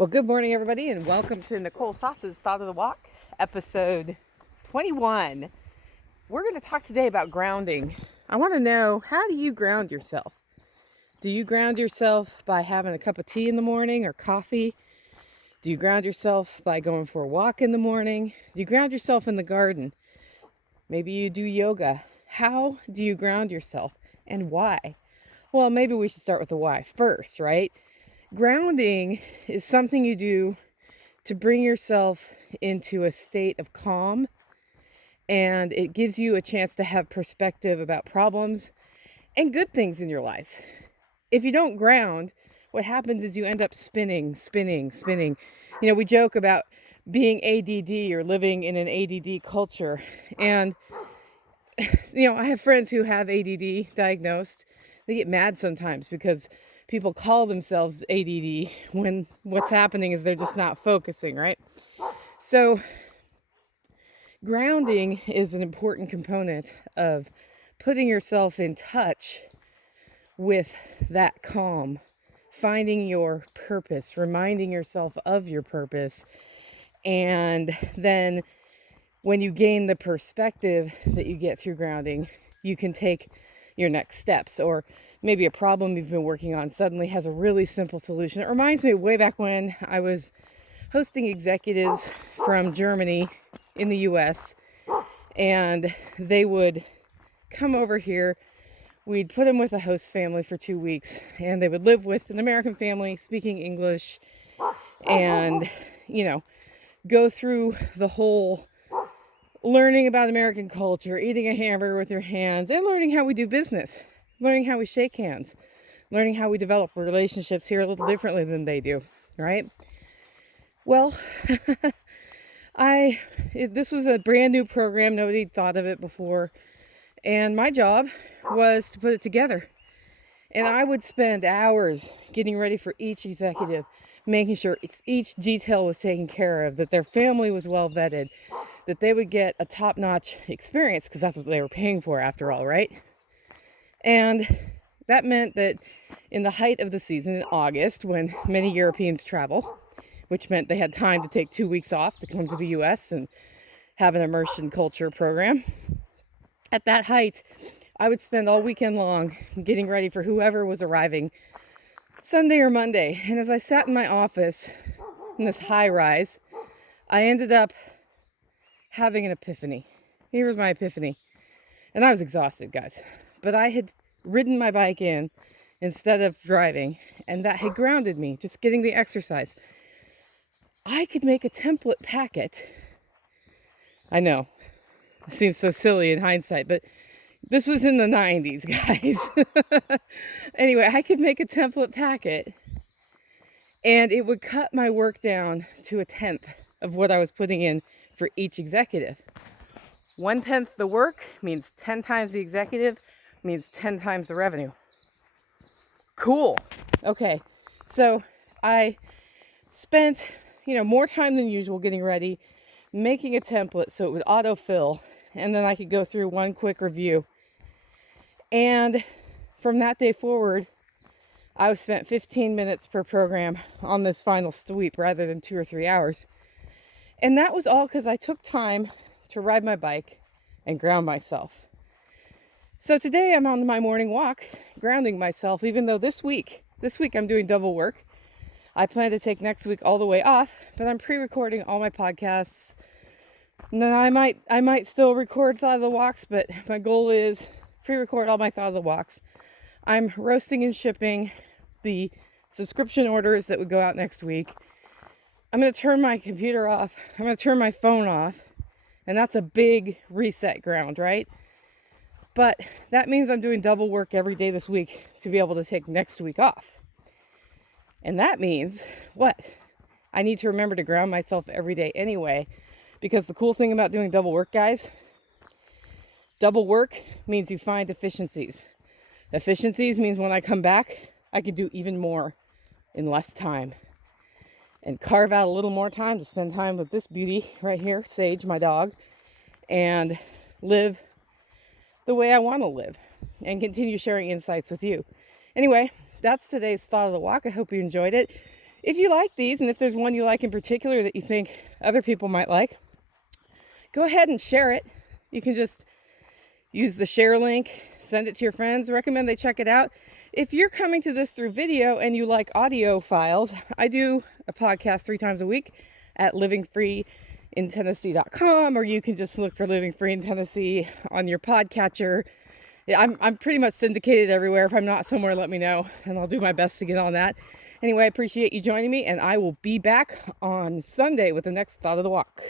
Well, good morning, everybody, and welcome to Nicole Sauce's Thought of the Walk, episode 21. We're going to talk today about grounding. I want to know, how do you ground yourself? Do you ground yourself by having a cup of tea in the morning or coffee? Do you ground yourself by going for a walk in the morning? Do you ground yourself in the garden? Maybe you do yoga. How do you ground yourself and why? Well, maybe we should start with the why first, right? Grounding is something you do to bring yourself into a state of calm, and it gives you a chance to have perspective about problems and good things in your life. If you don't ground, what happens is you end up spinning. We joke about being ADD or living in an ADD culture. And, I have friends who have ADD diagnosed. They get mad sometimes because people call themselves ADD when what's happening is they're just not focusing, right? So grounding is an important component of putting yourself in touch with that calm, finding your purpose, reminding yourself of your purpose. And then when you gain the perspective that you get through grounding, you can take your next steps, or maybe a problem you've been working on suddenly has a really simple solution. It reminds me of way back when I was hosting executives from Germany in the US, and they would come over here. We'd put them with a host family for 2 weeks, and they would live with an American family speaking English and, go through the whole learning about American culture, eating a hamburger with your hands, and learning how we do business, learning how we shake hands, learning how we develop relationships here a little differently than they do, right? Well, this was a brand new program. Nobody thought of it before. And my job was to put it together. And I would spend hours getting ready for each executive, making sure each detail was taken care of, that their family was well vetted, that they would get a top-notch experience, because that's what they were paying for after all, right? And that meant that in the height of the season in August, when many Europeans travel, which meant they had time to take 2 weeks off to come to the US and have an immersion culture program, at that height, I would spend all weekend long getting ready for whoever was arriving Sunday or Monday. And as I sat in my office in this high rise, I ended up having an epiphany. Here was my epiphany. And I was exhausted, guys. But I had ridden my bike in instead of driving, and that had grounded me, just getting the exercise. I could make a template packet. I know, it seems so silly in hindsight, but this was in the 90s, guys. Anyway, I could make a template packet, and it would cut my work down to 1/10 of what I was putting in for each executive. 1/10 the work means 10 times the executive, means 10 times the revenue. Cool. Okay, so I spent, more time than usual getting ready, making a template so it would autofill, and then I could go through one quick review. And from that day forward, I spent 15 minutes per program on this final sweep rather than 2 or 3 hours. And that was all because I took time to ride my bike and ground myself. So today I'm on my morning walk, grounding myself, even though this week I'm doing double work. I plan to take next week all the way off, but I'm pre-recording all my podcasts. And then I might still record Thought of the Walks, but my goal is pre-record all my Thought of the Walks. I'm roasting and shipping the subscription orders that would go out next week. I'm going to turn my computer off. I'm going to turn my phone off. And that's a big reset ground, right? But that means I'm doing double work every day this week to be able to take next week off. And that means what? I need to remember to ground myself every day anyway. Because the cool thing about doing double work, guys, double work means you find efficiencies. Efficiencies means when I come back, I can do even more in less time. And carve out a little more time to spend time with this beauty right here, Sage, my dog, and live the way I want to live and continue sharing insights with you. Anyway, that's today's Thought of the Walk. I hope you enjoyed it. If you like these, and if there's one you like in particular that you think other people might like, go ahead and share it. You can just use the share link, send it to your friends, recommend they check it out. If you're coming to this through video and you like audio files, I do a podcast 3 times a week at livingfreeintennessee.com, or you can just look for Living Free in Tennessee on your podcatcher. I'm pretty much syndicated everywhere. If I'm not somewhere, let me know, and I'll do my best to get on that. Anyway, I appreciate you joining me, and I will be back on Sunday with the next Thought of the Walk.